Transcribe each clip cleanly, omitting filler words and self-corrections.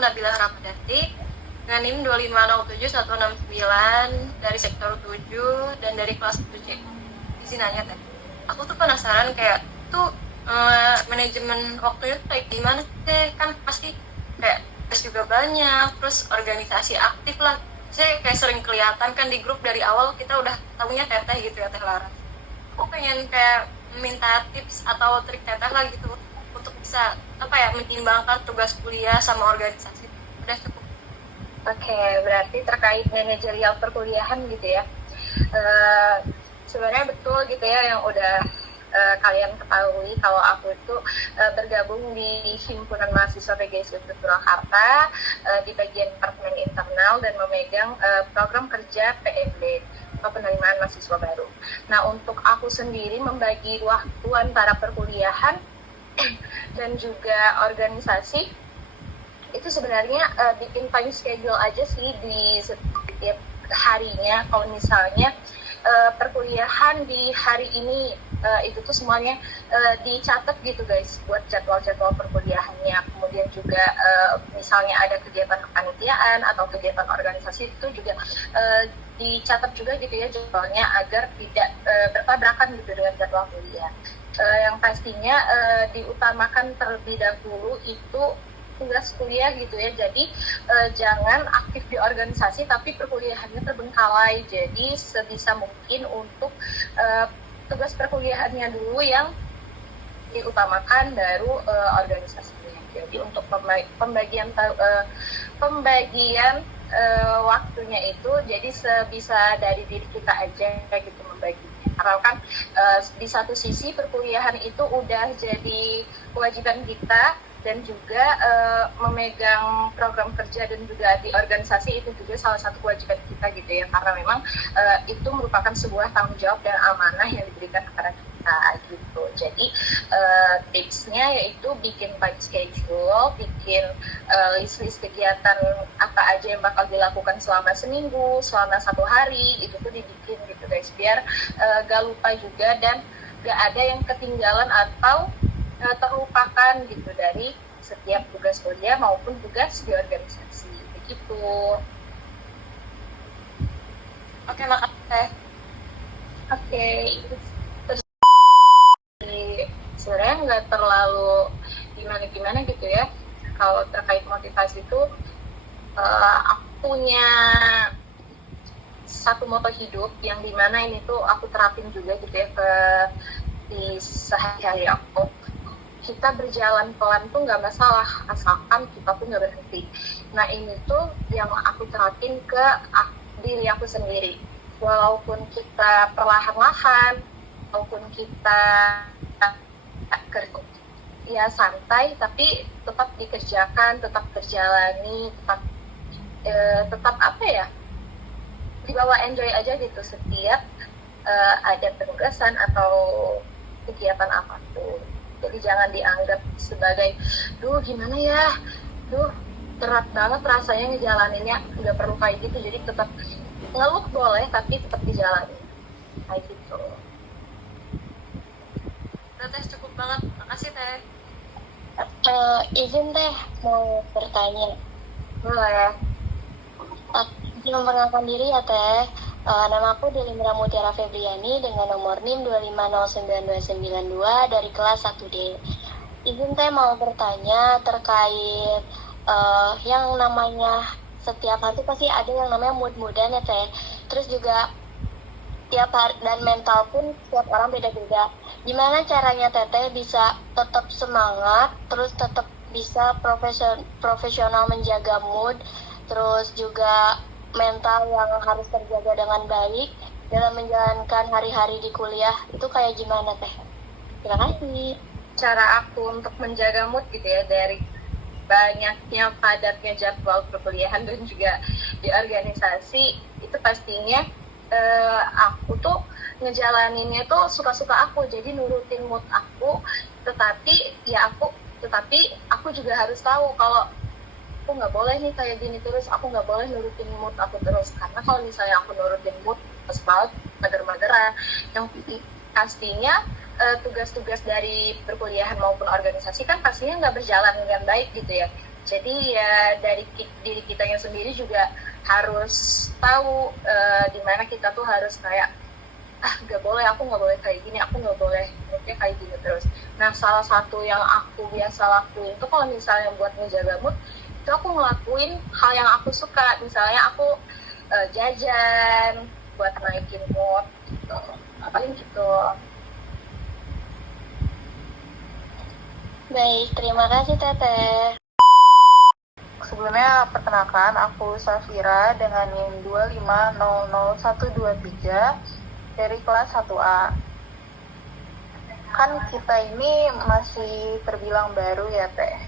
Nabila Ramadhani dengan NIM 2507169 dari sektor 7 dan dari kelas 7C. Izin nanya teh, aku tuh penasaran kayak tuh manajemen waktunya tuh kayak gimana sih? Kan pasti kayak tes juga banyak, terus organisasi aktif lah. Saya kayak sering kelihatan kan di grup dari awal kita udah tahunya teteh gitu ya, Teh Laras. Aku pengen kayak minta tips atau trik teteh lah gitu untuk bisa menimbangkan tugas kuliah sama organisasi. Udah cukup. Oke, berarti terkait manajerial perkuliahan gitu ya. Sebenarnya betul gitu ya yang udah kalian ketahui kalau aku itu bergabung di Himpunan Mahasiswa PGSI Surakarta di bagian Departemen Internal dan memegang program kerja PMB atau penerimaan mahasiswa baru. Nah, untuk aku sendiri membagi waktu antara perkuliahan dan juga organisasi itu sebenarnya bikin time schedule aja sih di setiap harinya. Kalau misalnya perkuliahan di hari ini itu tuh semuanya dicatat gitu guys buat jadwal-jadwal perkuliahannya. Kemudian juga misalnya ada kegiatan kepanitiaan atau kegiatan organisasi itu juga dicatat juga gitu ya jadwalnya agar tidak bertabrakan gitu dengan jadwal kuliah. Yang pastinya diutamakan terlebih dahulu itu tugas kuliah gitu ya, jadi jangan aktif di organisasi tapi perkuliahannya terbengkalai. Jadi sebisa mungkin untuk tugas perkuliahannya dulu yang diutamakan, baru organisasinya. Jadi untuk pembagian waktunya itu jadi sebisa dari diri kita aja gitu membaginya. Karena kan di satu sisi perkuliahan itu udah jadi kewajiban kita, dan juga memegang program kerja dan juga di organisasi itu juga salah satu kewajiban kita gitu ya, karena memang itu merupakan sebuah tanggung jawab dan amanah yang diberikan kepada kita gitu. Jadi tipsnya yaitu bikin time schedule, bikin list kegiatan apa aja yang bakal dilakukan selama seminggu, selama satu hari, itu tuh dibikin gitu guys, biar gak lupa juga dan gak ada yang ketinggalan atau terlupakan gitu dari setiap tugas kuliah maupun tugas di organisasi begitu. Oke, makasih. Oke, terus sebenarnya nggak terlalu gimana gitu ya. Kalau terkait motivasi itu aku punya satu moto hidup yang dimana ini tuh aku terapin juga gitu ya di sehari-hari aku. Kita berjalan pelan tuh nggak masalah, asalkan kita tuh nggak berhenti. Nah ini tuh yang aku terapin ke diri aku sendiri. Walaupun kita perlahan-lahan, walaupun kita ya santai, tapi tetap dikerjakan, tetap terjalani, tetap dibawa enjoy aja gitu setiap ada penugasan atau kegiatan apapun. Jadi jangan dianggap sebagai, gimana ya, berat banget rasanya ngejalaninnya, nggak perlu kayak gitu. Jadi tetap ngeluh boleh, tapi tetap dijalani kayak gitu. Teh cukup banget, makasih Teh. Izin Teh mau bertanya. Boleh. Belum memperkenalkan diri ya Teh. Nama aku Delimra Mutiara Febriani dengan nomor NIM 2509292 dari kelas 1D. Izin Teh mau bertanya terkait yang namanya setiap hari pasti ada yang namanya mood-moodan ya Teh. Terus juga tiap hari dan mental pun setiap orang beda-beda. Gimana caranya Teteh bisa tetap semangat, terus tetap bisa profesional menjaga mood, terus juga mental yang harus terjaga dengan baik dalam menjalankan hari-hari di kuliah, itu kayak gimana Teh? Terima kasih. Cara aku untuk menjaga mood gitu ya, dari banyaknya padatnya jadwal perkuliahan dan juga di organisasi, itu pastinya aku tuh ngejalaninnya tuh suka-suka aku, jadi nurutin mood aku, tetapi aku juga harus tahu kalau aku nggak boleh nih kayak gini terus, aku nggak boleh nurutin mood aku terus, karena kalau misalnya aku nurutin mood pas banget mager-mageran, yang pastinya tugas-tugas dari perkuliahan maupun organisasi kan pastinya nggak berjalan dengan baik gitu ya. Jadi ya dari diri kitanya sendiri juga harus tahu di mana kita tuh harus kayak nggak boleh, aku nggak boleh kayak gini, aku nggak boleh moodnya kayak gini terus. Nah, salah satu yang aku biasa lakuin tuh kalau misalnya buat ngejaga mood itu aku ngelakuin hal yang aku suka. Misalnya aku jajan buat naikin mood gitu, paling gitu. Baik, terima kasih Teteh. Sebelumnya perkenalkan, aku Safira dengan NIM 2500123 dari kelas 1A. Kan kita ini masih terbilang baru ya Teh,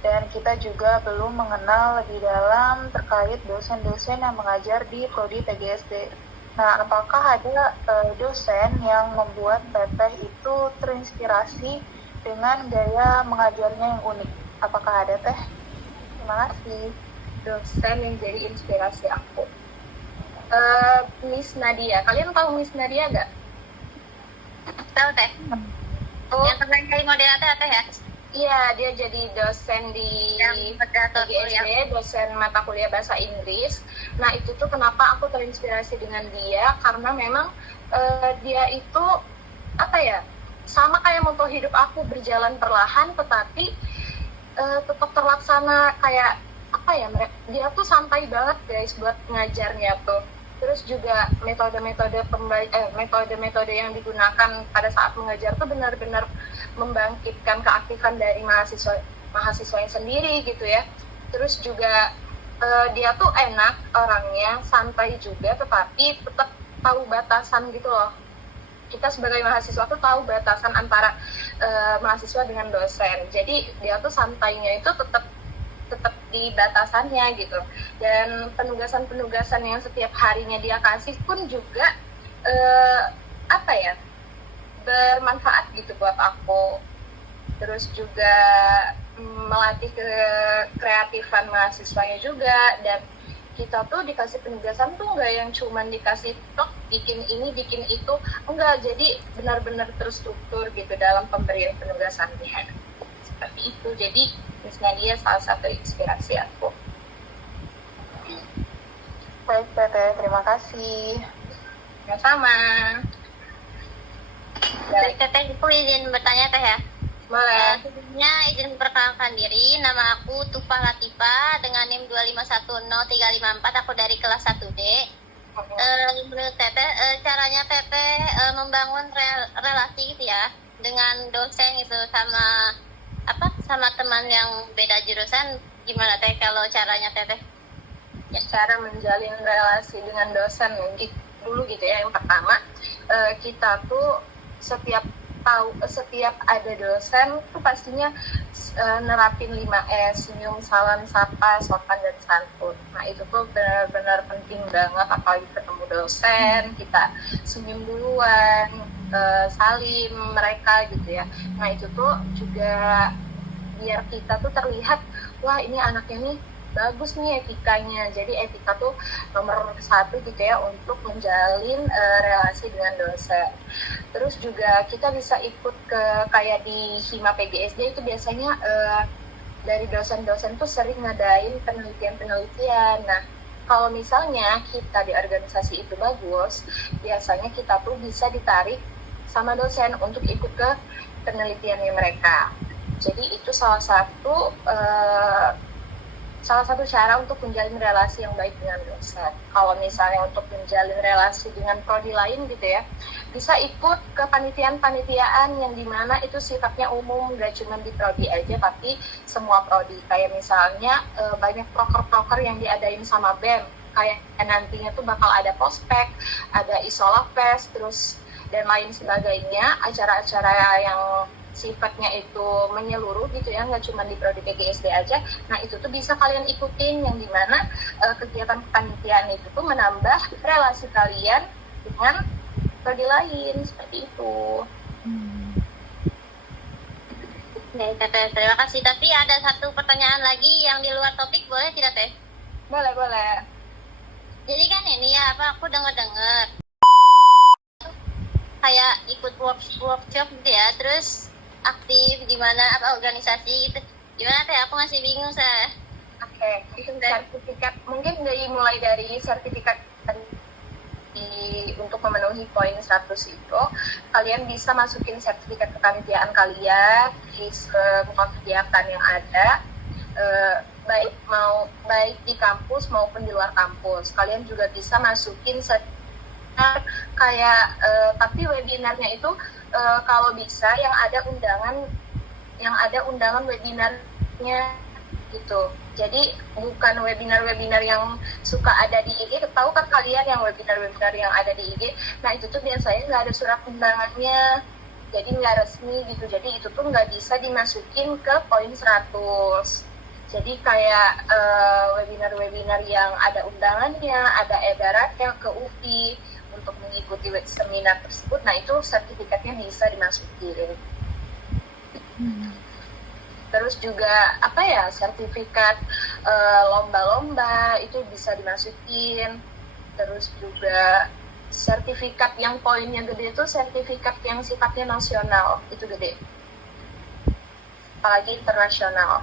dan kita juga belum mengenal lebih dalam terkait dosen-dosen yang mengajar di Prodi PGSD. Nah, apakah ada dosen yang membuat Teteh itu terinspirasi dengan gaya mengajarnya yang unik? Apakah ada Teh? Terima kasih. Dosen yang jadi inspirasi aku, Miss Nadia. Kalian tahu Miss Nadia gak? Tahu Teh? Yang kemarin kali model Teh ya? Iya, dia jadi dosen di PGSD, dosen mata kuliah bahasa Inggris. Nah, itu tuh kenapa aku terinspirasi dengan dia, karena memang dia itu apa ya, sama kayak moto hidup aku, berjalan perlahan tetapi tetap terlaksana. Kayak apa ya, dia tuh santai banget guys buat ngajarnya tuh. Terus juga metode-metode yang digunakan pada saat mengajar tuh benar-benar membangkitkan keaktifan dari mahasiswanya sendiri gitu ya. Terus juga dia tuh enak orangnya, santai juga, tetapi tetap tahu batasan gitu loh. Kita sebagai mahasiswa tuh tahu batasan antara mahasiswa dengan dosen. Jadi dia tuh santainya itu tetap di batasannya gitu. Dan penugasan-penugasan yang setiap harinya dia kasih pun juga apa ya, bermanfaat gitu buat aku. Terus juga melatih kreatifan mahasiswanya juga. Dan kita tuh dikasih penugasan tuh nggak yang cuman dikasih tok bikin ini bikin itu, enggak. Jadi benar-benar terstruktur gitu dalam pemberian penugasannya, seperti itu. Jadi Miss Nadia salah satu inspirasi aku. Baik Teteh, terima kasih. Sama. Baik Teteh, aku izin bertanya Teh ya. Boleh. Sebelumnya izin memperkenalkan diri, nama aku Tufah Latifah dengan NIM 2510354, aku dari kelas 1D. Menurut Teteh, caranya Teteh membangun relasi gitu ya dengan dosen itu sama teman yang beda jurusan, gimana Teh kalau caranya Teteh? Ya, cara menjalin relasi dengan dosen dulu gitu ya. Yang pertama, kita tuh setiap ada dosen tuh pastinya nerapin 5S, senyum, salam, sapa, sopan, dan santun. Nah, itu tuh benar-benar penting banget, apalagi ketemu dosen, kita senyum duluan, salim mereka gitu ya. Nah, itu tuh juga biar kita tuh terlihat, wah ini anaknya nih bagus nih etikanya. Jadi etika tuh nomor 1 gitu ya untuk menjalin relasi dengan dosen. Terus juga kita bisa ikut ke kayak di Hima PGSD itu biasanya dari dosen-dosen tuh sering ngadain penelitian-penelitian. Nah, kalau misalnya kita di organisasi itu bagus, biasanya kita tuh bisa ditarik sama dosen untuk ikut ke penelitiannya mereka. Jadi itu salah satu cara untuk menjalin relasi yang baik dengan dosen. Kalau misalnya untuk menjalin relasi dengan prodi lain gitu ya, bisa ikut ke panitiaan yang dimana itu sifatnya umum, gak cuma di prodi aja tapi semua prodi. Kayak misalnya banyak proker-proker yang diadain sama BEM, kayak nantinya tuh bakal ada pospek, ada isola fest, terus dan lain sebagainya, acara-acara yang sifatnya itu menyeluruh gitu ya, nggak cuma di prodi PGSD aja. Nah, itu tuh bisa kalian ikutin, yang dimana kegiatan kepanitiaan itu tuh menambah relasi kalian dengan prodi lain, seperti itu. Teteh, terima kasih. Tapi ada satu pertanyaan lagi yang di luar topik, boleh tidak Teh? Boleh. Jadi kan ini ya, aku dengar kayak ikut workshop gitu ya, terus aktif di mana organisasi gitu. Gimana teh? Aku masih bingung sah. Oke, sertifikat mungkin mulai dari sertifikat untuk memenuhi poin 100 itu, kalian bisa masukin sertifikat kepanitiaan kalian di semua kegiatan yang ada, baik di kampus maupun di luar kampus. Kalian juga bisa masukin sertifikat kayak tapi webinarnya itu kalau bisa yang ada undangan webinarnya gitu. Jadi bukan webinar-webinar yang suka ada di IG. Tahu kan kalian yang webinar-webinar yang ada di IG? Nah itu tuh biasanya nggak ada surat undangannya, jadi nggak resmi gitu. Jadi itu tuh nggak bisa dimasukin ke poin 100. Jadi kayak webinar-webinar yang ada undangannya, ada edarannya ke UI untuk mengikuti seminar tersebut. Nah itu sertifikatnya bisa dimasukin. Terus juga sertifikat lomba-lomba itu bisa dimasukin. Terus juga sertifikat yang poinnya gede itu sertifikat yang sifatnya nasional, itu gede, apalagi internasional.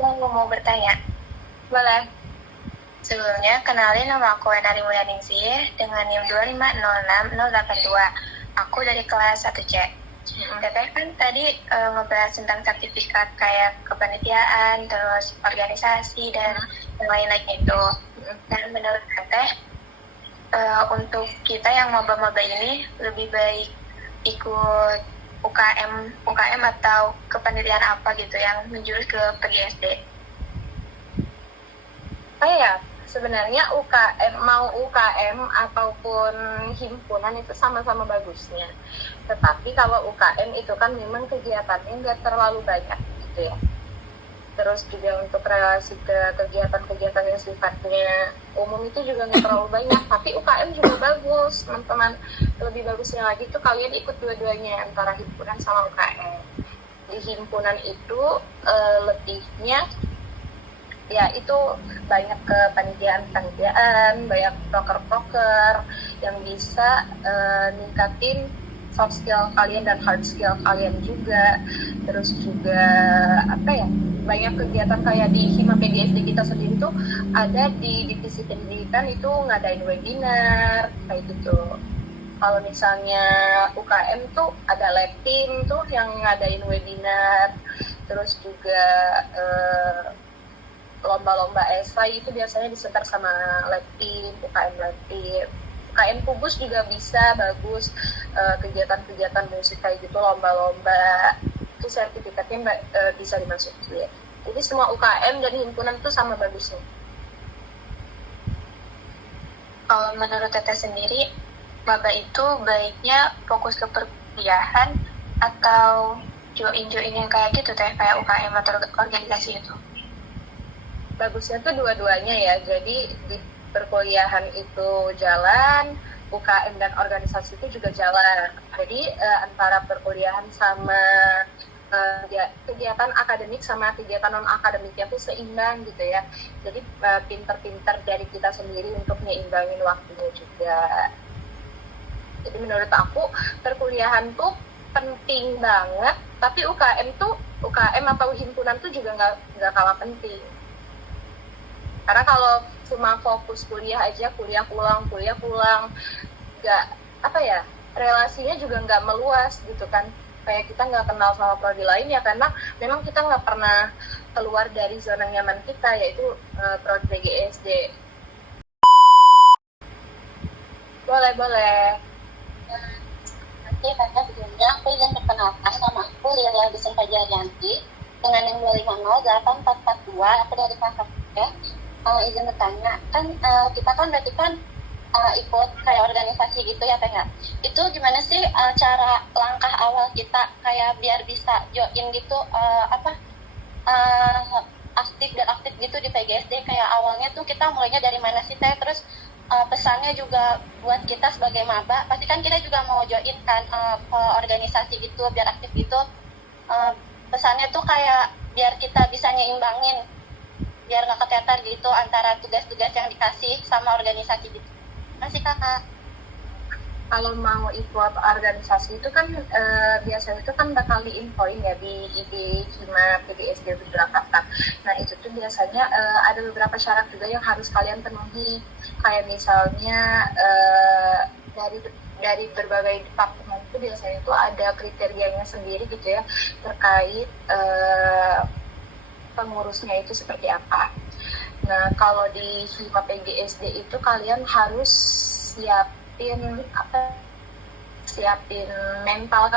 Aku mau bertanya. Boleh. Sebelumnya, kenalin nama aku Enari Mulyaningsih dengan NIM 2506082. Aku dari kelas 1C. Teteh kan tadi ngebahas tentang sertifikat kayak kepanitiaan, terus organisasi, dan yang lain-lain itu. Dan menurut Teteh, untuk kita yang maba-maba ini lebih baik ikut UKM atau kepanitiaan apa gitu yang menjurus ke PGSD? Sebenarnya mau UKM ataupun himpunan itu sama-sama bagusnya. Tetapi kalau UKM itu kan memang kegiatannya nggak terlalu banyak gitu ya. Terus juga untuk relasi ke kegiatan-kegiatan yang sifatnya umum itu juga nggak terlalu banyak. Tapi UKM juga bagus, teman-teman. Lebih bagusnya lagi tuh kalian ikut dua-duanya, antara himpunan sama UKM. Di himpunan itu lebihnya ya itu banyak kepanitiaan, banyak proker-proker yang bisa ningkatin soft skill kalian dan hard skill kalian juga. Terus juga banyak kegiatan kayak di Hima PGSD kita sendiri tuh ada di divisi pendidikan itu ngadain webinar kayak gitu. Kalau misalnya UKM tuh ada lab team tuh yang ngadain webinar. Terus juga lomba-lomba esai itu biasanya disetar sama lab team, UKM lab team. UKM Kubus juga bisa bagus, kegiatan-kegiatan musik kayak gitu, lomba-lomba itu sertifikatnya bisa dimasuki ya. Jadi semua UKM dan himpunan itu sama bagusnya. Kalau menurut Teteh sendiri, maba itu baiknya fokus ke perkuliahan atau join yang kayak gitu Teh, kayak UKM atau organisasi itu? Bagusnya tuh dua-duanya ya. Jadi di perkuliahan itu jalan, UKM dan organisasi itu juga jalan. Jadi antara perkuliahan sama kegiatan akademik sama kegiatan non akademiknya tuh seimbang gitu ya. Jadi pinter-pinter dari kita sendiri untuk nyeimbangin waktunya juga. Jadi menurut aku perkuliahan tuh penting banget, tapi UKM atau himpunan tuh juga nggak kalah penting. Karena kalau cuma fokus kuliah aja, kuliah pulang, nggak relasinya juga nggak meluas gitu kan. Kayak kita nggak kenal sama prodi lain ya, karena memang kita nggak pernah keluar dari zona nyaman kita, yaitu prodi PGSD. Boleh. Nanti karena sebelumnya aku ingin perkenalkan, nama aku Lila Dusun Fajarianti dengan NIM 2508442. Aku dari kelas 1. Izin bertanya, kan kita kan berarti kan ikut kayak organisasi gitu ya Teh. Itu gimana sih cara langkah awal kita kayak biar bisa join gitu, aktif gitu di PGSD? Kayak awalnya tuh kita mulainya dari mana sih Teh? Terus pesannya juga buat kita sebagai maba, pasti kan kita juga mau join kan ke organisasi gitu biar aktif gitu. Pesannya tuh kayak biar kita bisa nyeimbangin, biar nggak keteter gitu antara tugas-tugas yang dikasih sama organisasi gitu. Masih Kakak? kalau mau ikut organisasi itu kan biasanya itu kan bakal diinfoin ya di IG Hima PGSD Surakarta. Nah itu tuh biasanya ada beberapa syarat juga yang harus kalian penuhi, kayak misalnya dari berbagai departemen itu biasanya itu ada kriterianya sendiri gitu ya terkait pengurusnya itu seperti apa. Nah kalau di Hima PGSD itu kalian harus siapin mental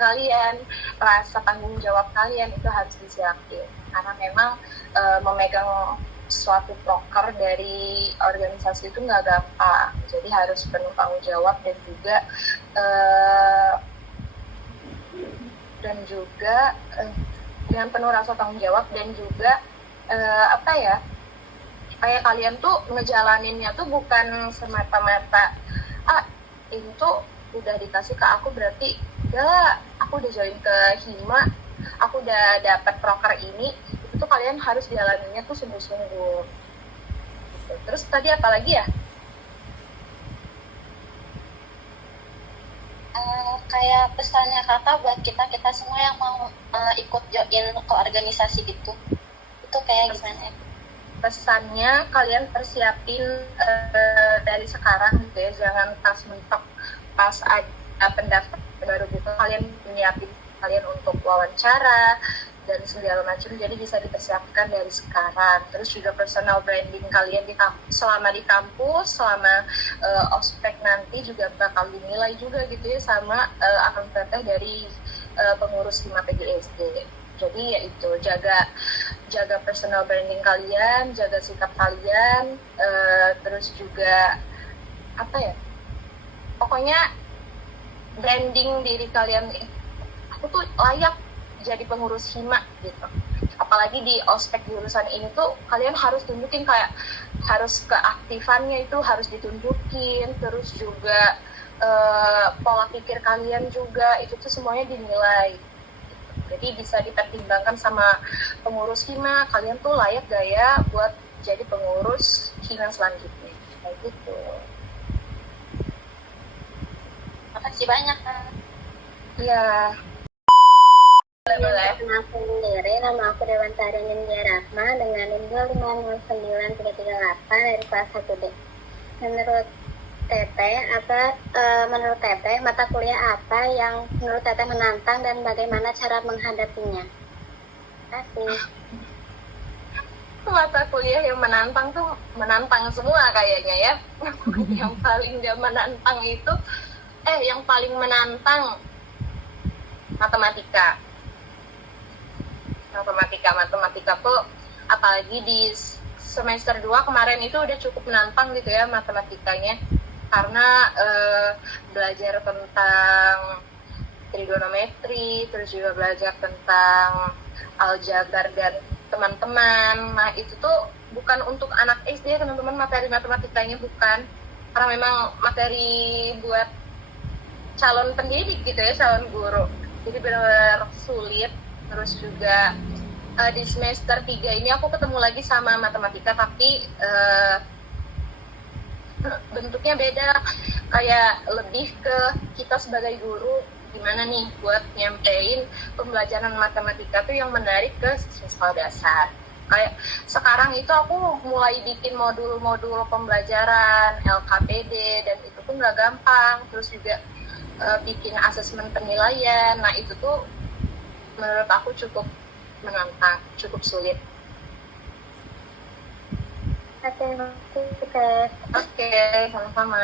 kalian rasa tanggung jawab kalian itu harus disiapin, karena memang memegang suatu proker dari organisasi itu nggak gampang, jadi harus penuh tanggung jawab dan juga dengan penuh rasa tanggung jawab dan juga kayak kalian tuh ngejalaninnya tuh bukan semata-mata ini tuh udah dikasih ke aku berarti ya aku udah join ke Hima, aku udah dapat proker ini. Itu tuh kalian harus jalaninnya tuh sungguh-sungguh. Terus tadi apa lagi ya? Kayak pesannya kakak buat kita semua yang mau ikut join ke organisasi gitu, itu kayak gimana ya? Pesannya kalian persiapin dari sekarang gitu ya, jangan pas mentok pas ada pendaftaran baru gitu kalian menyiapin kalian untuk wawancara dan segala macam, jadi bisa dipersiapkan dari sekarang. Terus juga personal branding kalian selama di kampus, selama ospek nanti juga bakal dinilai juga gitu ya sama akan teteh dari pengurus Hima PGSD. Jadi ya itu, jaga personal branding kalian, jaga sikap kalian, terus juga pokoknya branding diri kalian, aku tuh layak jadi pengurus Hima gitu. Apalagi di ospek jurusan ini tuh kalian harus tunjukin, kayak harus keaktifannya itu harus ditunjukin, terus juga pola pikir kalian juga itu tuh semuanya dinilai. Jadi bisa dipertimbangkan sama pengurus Hima, kalian tuh layak gak ya buat jadi pengurus Hima selanjutnya, kayak gitu. Makasih banyak Kak. Iya. Boleh. Aku sendiri, nama aku Dewantara Nindya Rahma dengan NIM 2509338 dari kelas 1D. Menurut Teteh, mata kuliah apa yang menurut Teteh menantang dan bagaimana cara menghadapinya? Terima kasih. Mata kuliah yang menantang tuh menantang semua kayaknya ya. Yang paling gak menantang itu yang paling menantang matematika tuh, apalagi di semester 2 kemarin itu udah cukup menantang gitu ya matematikanya, karena belajar tentang trigonometri, terus juga belajar tentang aljabar dan teman-teman. Nah itu tuh bukan untuk anak SD teman-teman, materi matematikanya bukan, karena memang materi buat calon pendidik gitu ya, calon guru, jadi benar-benar sulit. Terus juga di semester 3 ini aku ketemu lagi sama matematika, tapi bentuknya beda, kayak lebih ke kita sebagai guru gimana nih buat nyampein pembelajaran matematika tuh yang menarik ke siswa dasar. Kayak sekarang itu aku mulai bikin modul-modul pembelajaran LKPD dan itu tuh nggak gampang. Terus juga bikin asesmen penilaian, nah itu tuh menurut aku cukup menantang, cukup sulit. Terima kasih. Oke, sama-sama.